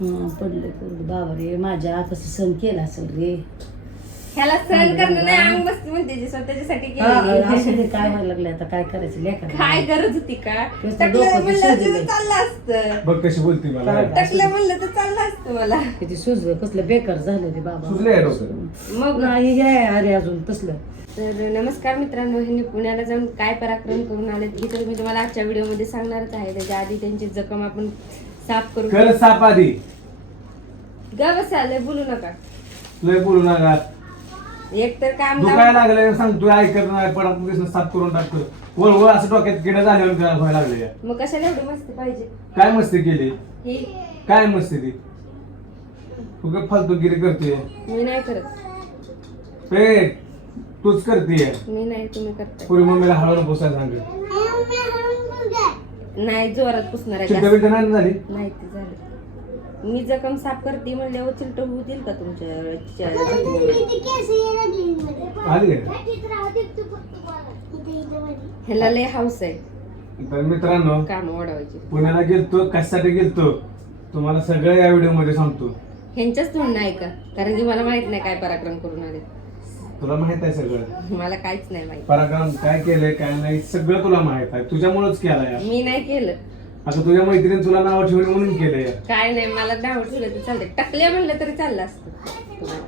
हं, पडलं पोरगं. बाबा रे माझ्या कसं सण केला असेल रे. ह्याला सहन करणं नाही अंग मस्ती म्हणते जी स्वतःच्यासाठी हा, असं केली ते काय व्हायला लागले आता काय करायचं? लेखा काय गरज होती का? नुसतं टाकलं डोकं म्हणलं. तर चाललं असतं. बघ कशी बोलते मला. काय? टाकलं म्हणलं तर चाललं असतं मला. किती सुजलं कसलं बेकार झालं ते बाबा. सुचलंय डोकं मग? नाही हे अरे अजून तसलं. तर नमस्कार मित्रांनो ह्यांनी पुण्याला जाऊन काय पराक्रम करून आले हे तर मी तुम्हाला आजच्या व्हिडिओमध्ये सांगणारच आहे. त्याच्या आधी त्यांची जखम आपण साफ करू. कर साप आधी. ग बसायला बोलू नका. लय बोलू नका. एक तर काम दुखायला लागले सांगतोय ऐकत नाही पडत साफ करून टाकतो वर वर असं डोक्यात किडा झाल्यावर काय व्हायला लागले मग कशाला एवढी मस्ती पाहिजे? काय मस्ती केली? ही. काय मस्ती ती? तू फालतूगिरी करते मी नाही करत. ए तूच करते मी नाही तुम्ही करताय. पुरी मम्मीला हळून पुसायला सांग. नाही जोरात पुसणार आहे जास्त. नाही ना झाली? नाही ते झालं. मी जखम साफ करते म्हणल्यावर चिलट होतील का तुमच्या च्या- आली का? ह्याला लय हाऊस आहे. तर मित्रांनो काम वाढवायची पुण्याला गेलतो कशासाठी गेलतो? तुम्हाला सगळं या व्हिडिओमध्ये सांगतो. ह्यांच्याच तोंड नाही का कारण की मला माहीत नाही काय पराक्रम करून आले. तुला माहीत आहे सगळं? मला काहीच नाही माहीत. पराक्रम काय केलंय काय नाही सगळं तुला माहीत आहे. तुझ्यामुळेच केलाय मी नाही केलं. आता तुझ्या मैत्रिणी तुला नाव ठेवली म्हणून केलंय. काय नाही मला नाव ठेवलं तर चालतंय. टाकल्या म्हणलं तरी चाललं असतं. तुम्हाला.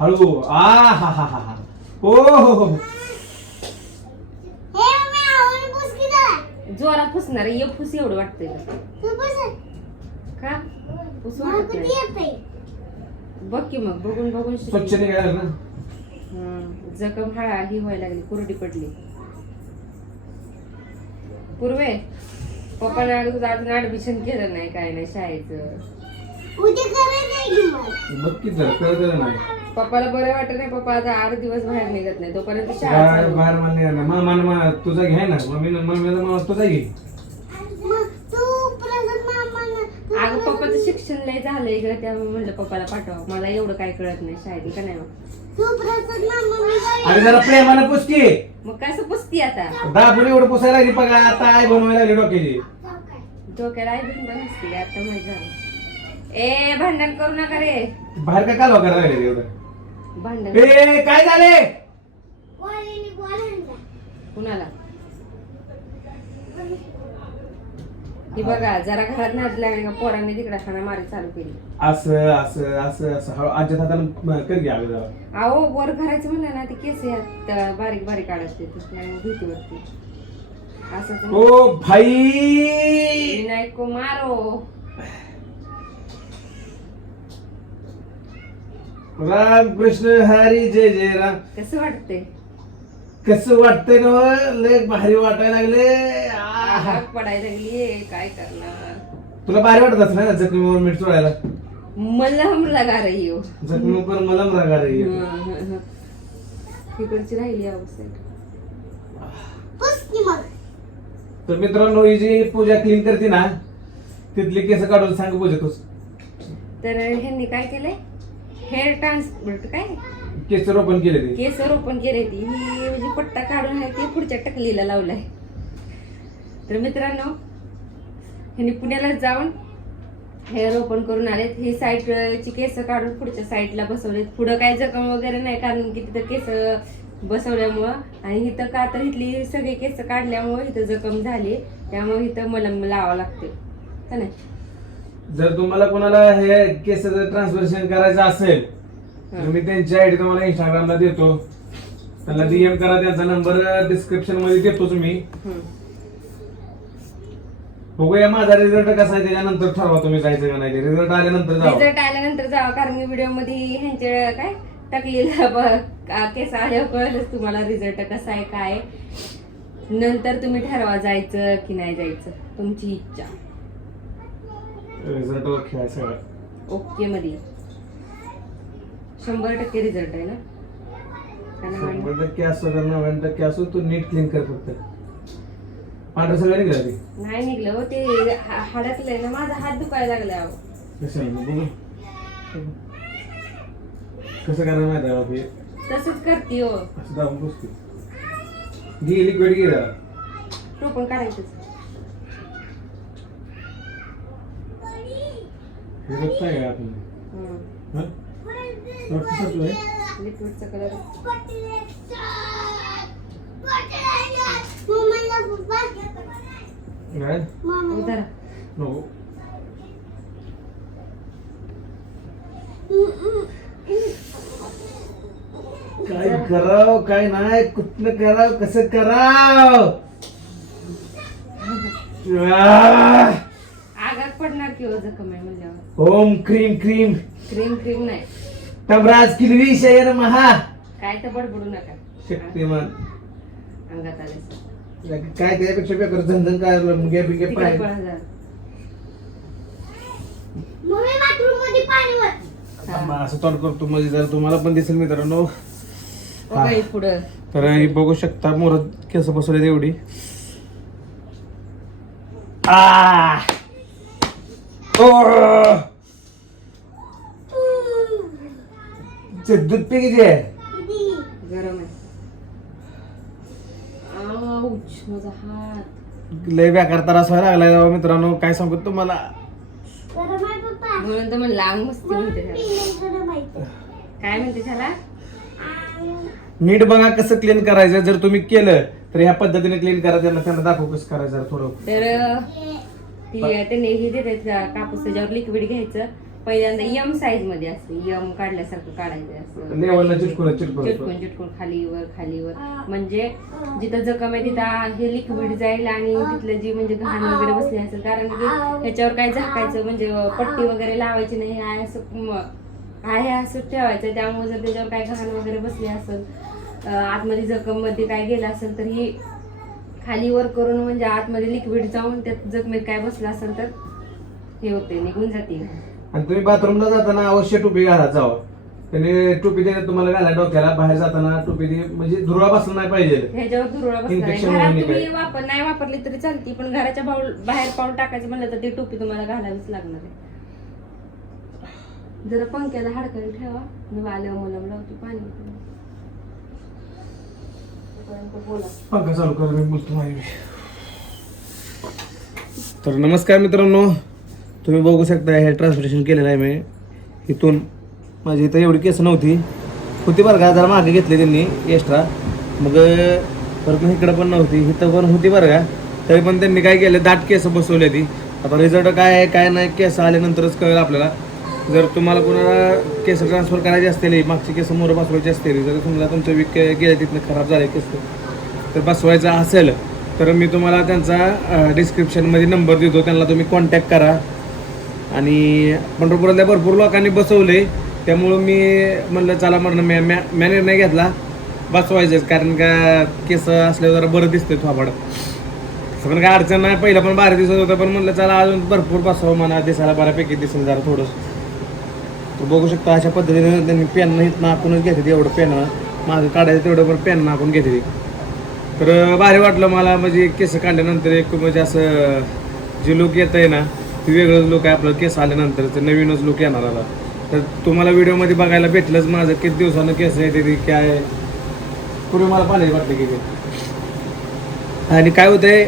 हळू. आ हा हा हा हा. ओ हो हो जोरात पुसणार आहे. एक फुस एवढं वाटतंय का? का? पुसू वाटत नाही. बघ की मग बघून बघून. स्वच्छ निघायला ना? हं, जखम हळा ही व्हायला लागली कुरडी पडली. पूर्वे पप्पाने अगं तुझं अजून ऍडमिशन केलं नाही काय नाही शाळेचं. बघ की जरा नाही. पप्पाला बरं वाटत नाही पप्पा आता आठ दिवस बाहेर निघत नाही तोपर्यंत शाळा बाहेर चालू. बाहेर मान्य नाही मा मान मा तुझा घ्याय ना. मम्मी मम्मीला मग तुझा घे. शिक्षण लय झालंय ग त्यामुळे म्हणलं पप्पाला पाठवा मला एवढं काय कळत नाही शाळेत का नाही मग? अरे जरा प्रेमानं पुसकी. मग कसं पुसती आता? दाबून एवढं पुसायला लागली बघा आता आय बनवायला लागली डोक्याची. डोक्याला आई बिन पण असते आता माहीत झालं. ए भांडण करू नका रे. बाहेर काय कालवा करायला लागली एवढं? भांडण ए काय झाले? कुणाला? ही बघा जरा घरात नाचल्या का पोरांनी तिकडे खाना मारी चालू केली. असं असं असं असं. हळू आजच्या हाताला कर घ्या. अहो वर घरायचं म्हणलं ना ते केस यात बारीक बारीक काढत भीतीवरती. असं ओ भाई! विनायक को मारो राम कृष्ण हरी जय जय राम. कसं वाटतंय? कसं वाटतंय ना लय भारी वाटायला लागले. आग पडायला लागली काय करणार? तुला भारी वाटत असं ना जखमीवर मीठ चोळायला? मल्लम लगा रही हो. जखमीवर मलम रागा रे तिकडची राहिली अवस्था. तर मित्रांनो ही जी पूजा क्लीन करते ना तिथली केस काढून सांग पूजा तूच तर ह्यांनी काय केलंय? हेअर ट्रान्सपोर्ट काय? केस रोपण केले ते. केस रोपण केले ती. ही म्हणजे पट्टा काढून आहे ते पुढच्या टकलीला लावलाय. तर मित्रांनो ह्यांनी पुण्याला जाऊन हेअर ओपन करून आलेत. ही साईडची केस काढून पुढच्या साईडला बसवलेत. पुढं काय जखम वगैरे नाही कारण की तिथं केस बसवल्यामुळं आणि इथं का तर इथली सगळी केस काढल्यामुळं इथं जखम झाली. त्यामुळे इथं मलम लावावं लागते. का नाही जर तुम्हाला कोणाला हे केस ट्रान्सफरशन करायचं असेल तर मी त्यांची आयडी तुम्हाला इंस्टाग्रामला देतो. त्यांना डीएम करा त्यांचा नंबर डिस्क्रिप्शनमध्ये देतोच मी हम्म. बघूया माझा रिझल्ट कसा आहे त्याच्यानंतर ठरवा तुम्ही जायचं का नाही रिझल्ट आल्यानंतर जावा. रिझल्ट आल्यानंतर जावं कारण मी व्हिडिओमध्ये ह्यांचे काय टाकलेला ब- का- केस आल्यावर कळलंच तुम्हाला रिझल्ट कसा आहे काय आहे. नंतर तुम्ही ठरवा जायचं की नाही जायचं तुमची इच्छा. रिझल्ट ओके आहे सगळं. ओके मध्ये शंभर टक्के रिझल्ट आहे ना? का नाही वाटलं? शंभर टक्के असो का नव्याण्णव टक्के असो तू नीट क्लीन कर फक्त. पांढरं सगळं निघालं ते नाही निघलं हो ते हा- ना माझा हात दुखायला लागला अहो. कसं आहे बघू कसं करायला माहिती आहे बाबा हे? तसंच करते हो असं दाबून बसते घे लिक्विड घे जरा तो पण काढायचंच हे रक्त आहे का आपलं हं. हं? रक्त साचलंय? लिक्विडचा कलर काय? उधारा नको काय कराव काय नाही कुठलं कराव कसं कराव? आह! आगात पडणार किंवा जखम आहे म्हणल्यावर? ओम क्रीम क्रीम. क्रीम क्रीम नाही. तबराज किलवी शयर महा काय तर बडबडू नका. शक्तिमान. अंगात आले काय त्यापेक्षा बेकार झंझण काय मुंग्या बिंग्या पाय. असं तोंड करतो म्हणजे जर तुम्हाला पण दिसेल मित्रांनो. हे. पुढं. तर हे बघू शकता मोरत केस बसवले एवढी. आ! ओ! ते दूध पे किती आहे माझा हात. लय बेकार त्रास व्हायला लागलाय राव मित्रांनो. काय सांगू तुम्हाला? म्हणून तर म्हणलं अंग मस्ती म्हणते त्याला. काय म्हणते त्याला? नीट बघा कसं क्लीन करायचं. जर तुम्ही केलं तर ह्या पद्धतीने क्लीन करा. त्यांना त्यांना दाखव कसं करायचं जरा थोडं. तर ती त्यांनी हे देतात कापूस त्याच्यावर लिक्विड घ्यायचं. पहिल्यांदा यम साईजमध्ये असते. यम काढल्यासारखं काढायचं लेवलला असं चिटकून चिटकून चिटकून चिटकून खालीवर खालीवर म्हणजे जिथं जखम आहे तिथं हे. लिक्विड जाईल आणि तिथलं जी म्हणजे घाण वगैरे बसली असेल. कारण की ह्याच्यावर काय झाकायचं म्हणजे पट्टी वगैरे लावायची नाही. आहे असं आहे असं ठेवायचं. त्यामुळे जर त्याच्यावर काय घाण वगैरे बसली असेल आतमध्ये जखममध्ये काय गेलं असेल तर ही खालीवर करून म्हणजे आतमध्ये लिक्विड जाऊन त्यात जखमेत काय बसलं असेल तर हे होते निघून जाते. आणि तुम्ही बाथरूमला जाताना अवश्य टोपी घाला जावं. त्याने टोपी देतात तुम्हाला घाला डोक्याला बाहेर जाताना टोपी दे म्हणजे धुरळा बसला नाही पाहिजे. ह्याच्यावर धुरळा नाही. Infection घरात होऊ नये तुम्ही काय. वापर नाही वापरली तरी चालते पण घराच्या बाउल बाहेर पाऊल टाकायचं म्हणलं तर ती टोपी तुम्हाला घालावीच लागणार आहे. जरा पंख्याला हाडकाने ठेवा. मी आल्यावर मुलं लावते पाणी. पिऊन. तोपर्यंत बोला. पंखा चालू कर मी बोलतो तर नमस्कार मित्रांनो. तुम्ही बघू शकता हे ट्रान्सलेशन केलेलं आहे मी. इथून माझी इथं एवढी केस नव्हती. होती बरं का जरा मागे घेतली त्यांनी एक्स्ट्रा मग परत इकडं पण नव्हती. इथं पण होती बरं का. तरी पण त्यांनी काय केलं दाट केस बसवली ती आता रिझल्ट काय आहे काय नाही केस आल्यानंतरच कळेल आपल्याला. जर तुम्हाला कोणाला केस ट्रान्सफर करायचे असतील मागची केस मोर बसवायची असतील जर तुम्हाला तुमचं वीक गेले तिथनं खराब झाले केस तर बसवायचं असेल तर मी तुम्हाला त्यांचा डिस्क्रिप्शनमध्ये नंबर देतो. त्यांना तुम्ही कॉन्टॅक्ट करा. आणि पंढरपुरातल्या भरपूर लोकांनी बसवले. त्यामुळं मी म्हणलं चला म्हणणं मॅ मॅ मॅ निर्णय घेतला. बसवायचेच कारण का केस असल्यावर जरा बरं दिसतंय थोबाड. असं पण काय अडचण नाही. पहिलं पण बारा दिसत होतं पण म्हणलं चला अजून भरपूर बसवा म्हणा. दिसायला बऱ्यापैकी दिसेल जरा थोडंसं. तू बघू शकता अशा पद्धतीनं त्यांनी पेन इथं आपणच घेते एवढं पेन मागं काढायचं तेवढं पण पेन आपण घेते तर भारी वाटलं मला. म्हणजे केस काढल्यानंतर एक म्हणजे असं जे लोक येत आहे ना वेगळंच लोक आहे आपलं. केस आल्यानंतर ते नवीनच लोक येणार आला. तर तुम्हाला व्हिडिओमध्ये बघायला भेटलंच माझं. किती दिवसानं केस येते ते काय पूर्वी मला पाणी वाटतं की ते. आणि काय होतंय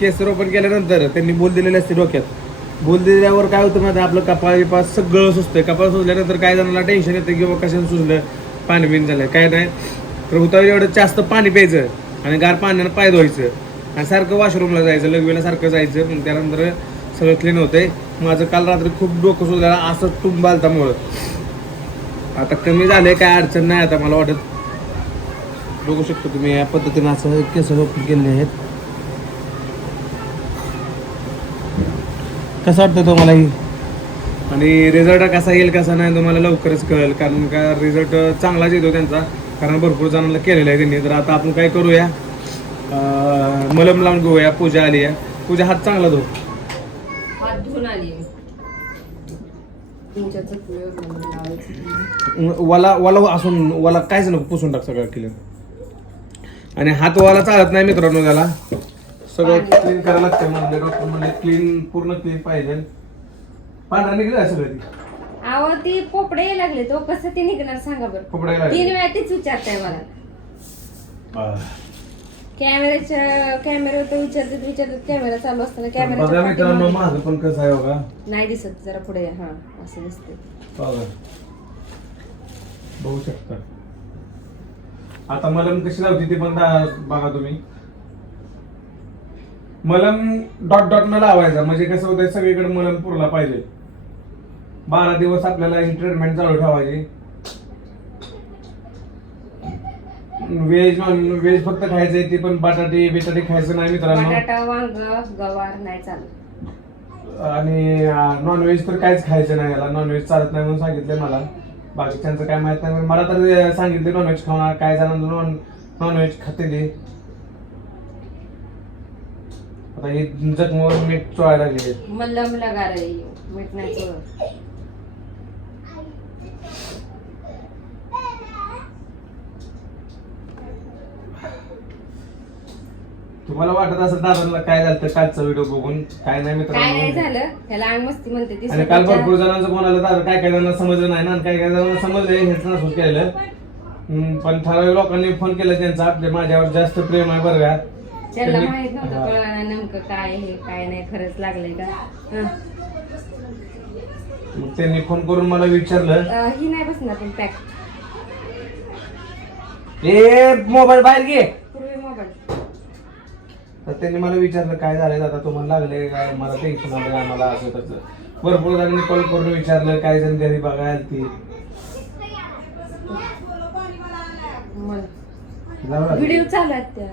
केस रोपण केल्यानंतर त्यांनी बोल दिलेले असते डोक्यात. बोल दिल्यावर काय होतं माहिती आपलं कपाळ बिपाळ सगळं सुचतंय कपाळ सुचल्यानंतर काय जणांना टेन्शन येतं किंवा कशाने सुचलं पाणी बिन झालं. काय नाही. तर उतावर एवढं जास्त पाणी प्यायचं आणि गार पाण्यानं पाय धुवायचं. आणि सारखं वॉशरूमला जायचं लघवीला सारखं जायचं. पण त्यानंतर सगळं क्लीन होतंय माझं काल रात्री खूप डोकं सुचलेलं असं तुंबालतामुळं आता कमी झालंय काय अडचण नाही आता मला वाटत. बघू शकतो तुम्ही या पद्धतीनं असं केस ओपन केलेले आहेत. कसं वाटतं तुम्हाला ही? आणि रिझल्ट कसा येईल कसा नाही तुम्हाला लवकरच कळेल. कारण का रिझल्ट चांगलाच येतो त्यांचा. कारण भरपूर जणांना केलेला आहे त्यांनी. तर आता आपण काय करूया? मलम लावून घेऊया पूजा आली आहे. पूजा हात चांगला धो. हात धुवून आली. वाला वाला असून वाला काहीच नको पुसून टाक सगळं क्लीन आणि हात वाला चालत नाही मित्रांनो त्याला. सगळं क्लीन करायला लागतं म्हणजे डॉक्टर म्हणले क्लीन पूर्ण क्लीन पाहिजे. पांढरा निघलं आहे सगळं ती. अहो ती पोपडे लागले तो कसं ते निघणार सांगा बरं. कपड्याला तीन वेळा तीच विचारताय मला. कॅमेऱ्याच्या कॅमेऱ्यावर तर विचारतात विचारतात कॅमेरा चालू असताना बघा मित्रांनो पाठीमागे- माझं पण कसं आहे बघा. नाही दिसत जरा पुढे या. हा असं दिसते बघा. बघू शकता. आता मलम कशी लावते ते पण दा- बघा तुम्ही. मलम डॉट डॉट न लावायचा म्हणजे कसं होतंय सगळीकडे मलम पुरला पाहिजे. बारा दिवस आपल्याला ही ट्रीटमेंट चालू ठेवायची. व्हेज नॉन व्हेज फक्त खायचंय ते पण बटाटे बिटाटे खायचं नाही मित्रांनो. बटाटा वांग गवार नाही चालत. आणि नॉनव्हेज तर काहीच खायचं नाही याला. नॉनव्हेज चालत नाही म्हणून सांगितले मला. बाकीच्यांचं काय माहीत नाही पण मला तर सांगितले नॉनव्हेज खाणार काय जणांना नॉन नॉनव्हेज खाते ते आता हे जखमावर मीठ चोळायला लागले मल्लम लगा रे मीठ नाही चोळत. तुम्हाला वाटत असेल दादाला काय झालं कालचा व्हिडिओ बघून काय नाही काय नाही मित्रांनो झालं. त्याला अंग मस्ती म्हणते ती आणि काल भरपूर स्वतःच्या- जणांचं कोणाला दादा काय काय जणांना समजलं नाही ना आणि काय काय जणांना समजलं हेच नसून केलं. हम्म, पण ठराविक लोकांनी फोन केला त्यांचं आपल्या माझ्यावर जास्त प्रेम आहे बरं का. त्यांना त्यांनी- माहीत नव्हतं हा. कळलं नेमकं काय हे काय नाही खरंच लागलंय का? हं. मग त्यांनी फोन करून मला विचारलं. अं, ही नाही बसणार पण पॅक ए मोबाईल बाहेर घे. तर त्यांनी मला विचारलं काय झालंय आता तुम्हाला लागले काय मला टेन्शन आलंय आम्हाला असं तसं. भरपूर जणांनी कॉल करून विचारलं काय जण घरी बघायला ती झालं व्हिडिओ चालू आहेत त्या.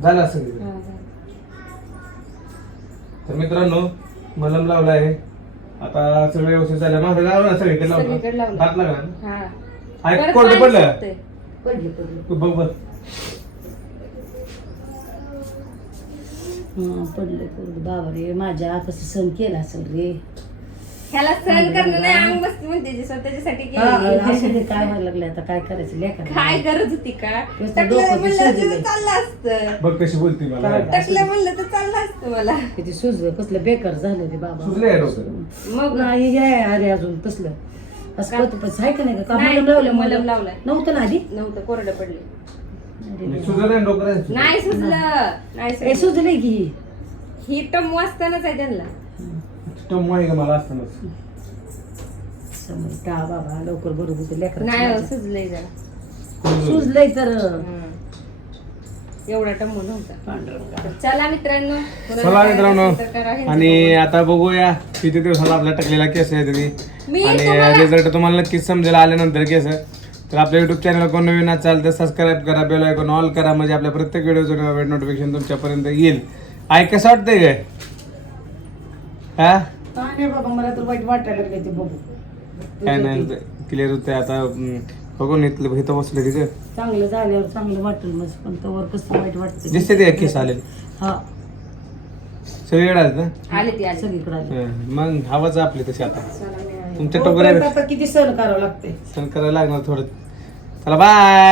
झालं असं. तर मित्रांनो मलम लावला आहे. आता सगळं व्यवस्थित झालं. माझं लावलं ना सगळीकडे लावलं. दात लागला हा. पाणी पडलं. बघ बघ पडले पडले बाबा रे माझ्या तसं सण केला असेल रे. ह्याला सहन करणं नाही अंग मस्ती म्हणते जी स्वतःच्यासाठी केली काय व्हायला लागलं आता? काय करायचं? लेखा काय गरज होती का? नुसतं टाकलं डोकं म्हणलं सुजलंय. तर चाललं असतं. बघ कशी बोलती मला. काय? टाकलं म्हणलं तर चाललं असतं मला. किती सुजलं कसलं बेकार झालं ते बाबा. सुचले डोकं मग? नाही हे आहे अरे अजून तसलं. असं का? कळतं पण आहे का नाही का? का नाही, मलम लावलं मलम लावलंय. नव्हतं ना आधी? नव्हतं कोरडं पडले नाही डोकं नाही सुचलं. सुजलंय की ही. टम वाचतानाच आहे त्यांना. टम्मू आहे का मला असतानाच? समोर का बाबा लवकर बरोबर नाही हो. सुचलंय जरा. सुजलंय. तर. हं. एवढा टम्मू नव्हता. चला मित्रांनो कोणाला चला काय मित्रांनो असेल तर करा. ह्यांचं आणि आता बघूया किती दिवसाला आपला टकलेला केस आहे तरी मी आणि तुम्हाला- रिझल्ट तुम्हाला नक्कीच समजेल आल्यानंतर केस. तर आपल्या युट्यूब चॅनल कोण नवीन असाल तर सबस्क्राईब करा बेल आयकॉन ऑल करा म्हणजे आपल्या प्रत्येक व्हिडिओचं नोटिफिकेशन तुमच्यापर्यंत येईल. ऐक कसं वाटतंय काय हा? काय नाही बाबा मला तर वाईट वाटायला लागले ते बघू काय नाही क्लिअर होतंय आता बघून इथलं इथं बसलं तिथं. चांगलं झाल्यावर चांगलं वाटेल मग पण तवर कसं वाईट वाटतं दिसते ते केस हा. सगळीकडे आले ना? आले ती आले सगळीकडे आले. मग हवाच आपली तशी आता. तुमच्या तोपर्यंत टोकऱ्या आता किती सहन करावं लागते सण करायला लागणार थोडं. चला बाय